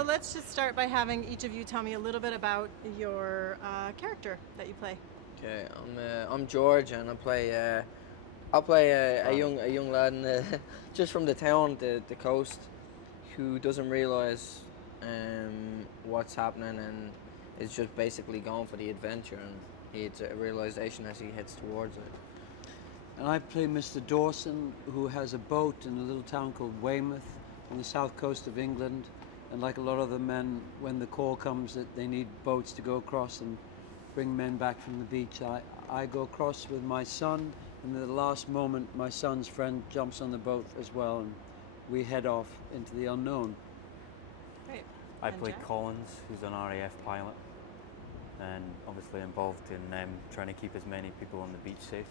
So let's just start by having each of you tell me a little bit about your character that you play. Okay, I'm George, and I'll play a young lad just from the town, the coast, who doesn't realise what's happening and is just basically going for the adventure, and it's a realisation as he heads towards it. And I play Mr. Dawson, who has a boat in a little town called Weymouth on the south coast of England. And like a lot of the men, when the call comes that they need boats to go across and bring men back from the beach, I go across with my son, and at the last moment my son's friend jumps on the boat as well, and we head off into the unknown. Great. I play Collins, who's an RAF pilot, and obviously involved in trying to keep as many people on the beach safe.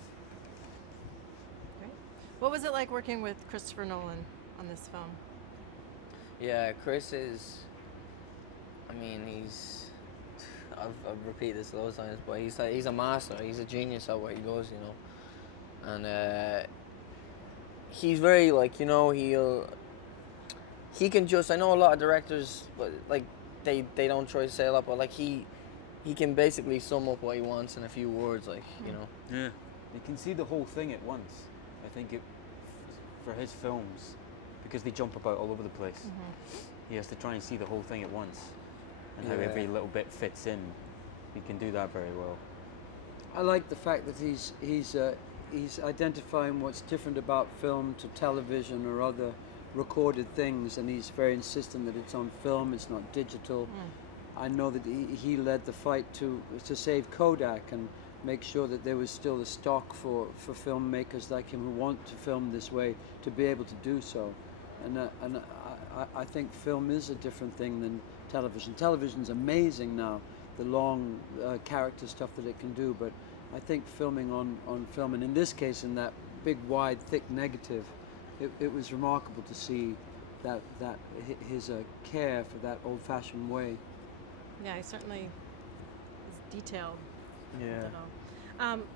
Great. What was it like working with Christopher Nolan on this film? Yeah, Chris is, I've repeated this loads of times, but he's a master, he's a genius at what he does, and he's very, he can just, I know a lot of directors, but they don't try to say a lot, but he can basically sum up what he wants in a few words, Yeah, you can see the whole thing at once. I think for his films, because they jump about all over the place, he has to try and see the whole thing at once, and how every little bit fits in. He can do that very well. I like the fact that he's identifying what's different about film to television or other recorded things, and he's very insistent that it's on film, it's not digital. I know that he led the fight to save Kodak and make sure that there was still a stock for filmmakers like him who want to film this way to be able to do so. And I think film is a different thing than television. Television's amazing now, the long character stuff that it can do, but I think filming on film, and in this case in that big, wide, thick negative, it was remarkable to see that his care for that old-fashioned way. Yeah, he certainly is detailed. Yeah.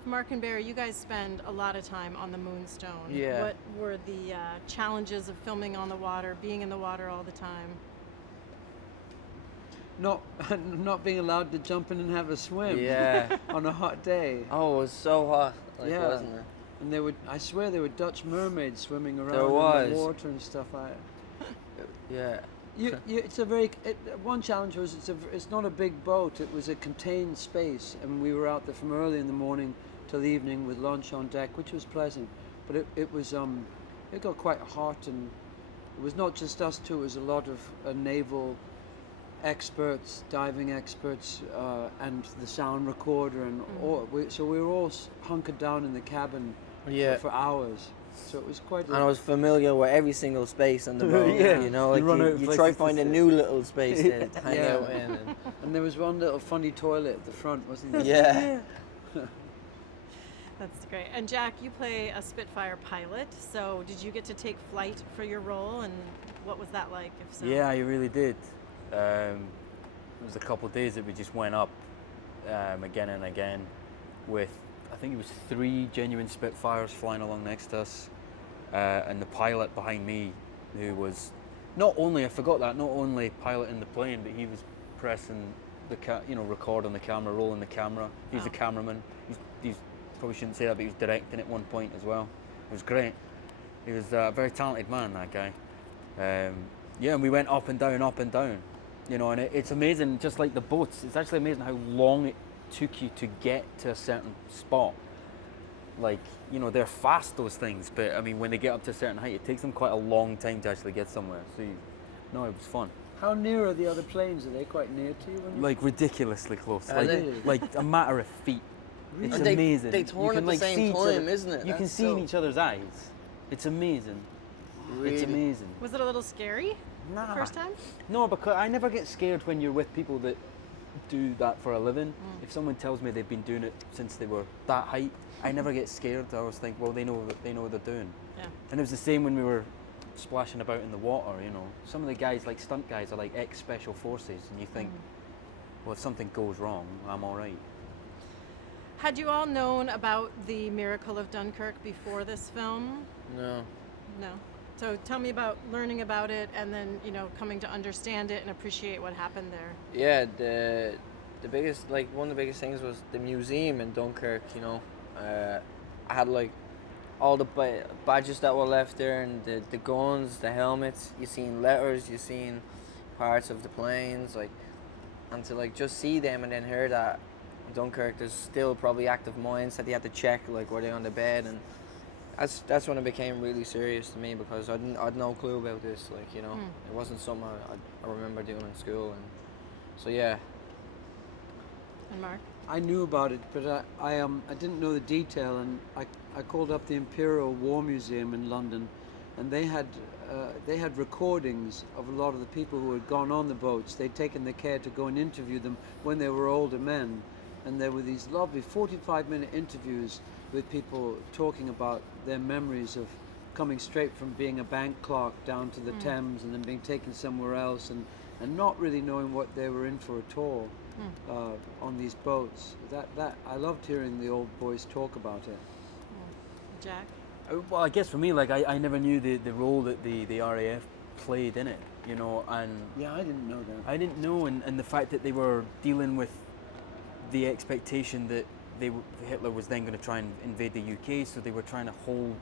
Mark and Barry, you guys spend a lot of time on the Moonstone. Yeah. What were the challenges of filming on the water, being in the water all the time? Not being allowed to jump in and have a swim. Yeah. On a hot day. Oh, it was so hot, wasn't it? And I swear there were Dutch mermaids swimming around There in the water and stuff. Yeah. One challenge was it's not a big boat. It was a contained space, and we were out there from early in the morning till evening with lunch on deck, which was pleasant. But it got quite hot, and it was not just us two. It was a lot of naval experts, diving experts, and the sound recorder, and so we were all hunkered down in the cabin for hours. So it was quite. And I was familiar with every single space on the boat. You try to find a new little space to hang out in. And there was one little funny toilet at the front, wasn't there? Yeah. That's great. And Jack, you play a Spitfire pilot. So did you get to take flight for your role, and what was that like? If so. Yeah, I really did. It was a couple of days that we just went up again and again with, I think it was 3 genuine Spitfires flying along next to us, and the pilot behind me, who was not only piloting the plane, but he was pressing the record on the camera, rolling the camera. He's the cameraman. He's probably shouldn't say that, but he was directing at one point as well. It was great. He was a very talented man, that guy. And we went up and down. And it's amazing, just like the boats, it's actually amazing how long it took you to get to a certain spot. They're fast, those things, but when they get up to a certain height, it takes them quite a long time to actually get somewhere. So, it was fun. How near are the other planes? Are they quite near to you? Ridiculously close. Really? Like a matter of feet. Really? It's amazing. They turn at the same time, isn't it? You can see in each other's eyes. It's amazing. Really? It's amazing. Was it a little scary? Nah. First time? No, because I never get scared when you're with people that do that for a living. If someone tells me they've been doing it since they were that height, I never get scared. I always think, well, they know what they're doing. Yeah. And it was the same when we were splashing about in the water. Some of the guys, like stunt guys, are like ex-special forces, and you think, well, if something goes wrong, I'm all right. Had you all known about the miracle of Dunkirk before this film? No. No. So tell me about learning about it and then, coming to understand it and appreciate what happened there. Yeah, the biggest, like, one of the biggest things was the museum in Dunkirk. I had like all the badges that were left there, and the guns, the helmets. You seen letters, you seen parts of the planes, like, and to like just see them and then hear that Dunkirk, there's still probably active mines that they had to check, like, were they on the bed, and that's when it became really serious to me, because I'd no clue about this, like, it wasn't something I remember doing in school, and so yeah. And Mark? I knew about it, but I didn't know the detail, and I called up the Imperial War Museum in London, and they had recordings of a lot of the people who had gone on the boats. They'd taken the care to go and interview them when they were older men, and there were these lovely 45-minute interviews with people talking about their memories of coming straight from being a bank clerk down to the Thames and then being taken somewhere else, and not really knowing what they were in for at all on these boats. That I loved hearing the old boys talk about it. Jack? Well, I guess for me, like, I never knew the role that the RAF played in it, and Yeah, I didn't know that. I didn't know, and the fact that they were dealing with the expectation that Hitler was then going to try and invade the UK, so they were trying to hold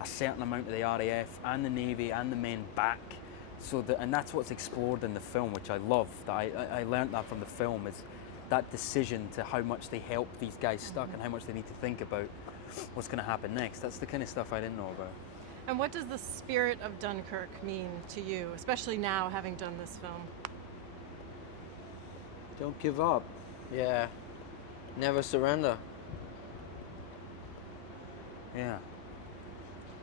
a certain amount of the RAF and the Navy and the men back, and that's what's explored in the film, which I love. I learned that from the film, is that decision to how much they help these guys stuck and how much they need to think about what's going to happen next. That's the kind of stuff I didn't know about. And what does the spirit of Dunkirk mean to you, especially now having done this film? Don't give up. Yeah, never surrender. Yeah.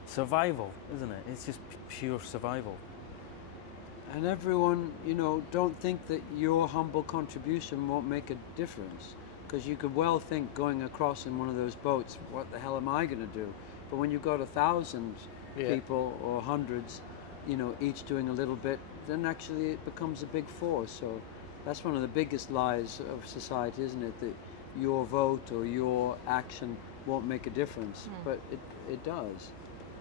Survival, isn't it? It's just pure survival. And everyone, don't think that your humble contribution won't make a difference. Because you could well think, going across in one of those boats, what the hell am I going to do? But when you've got 1,000 people or hundreds, each doing a little bit, then actually it becomes a big force. So that's one of the biggest lies of society, isn't it? That your vote or your action won't make a difference. But it does.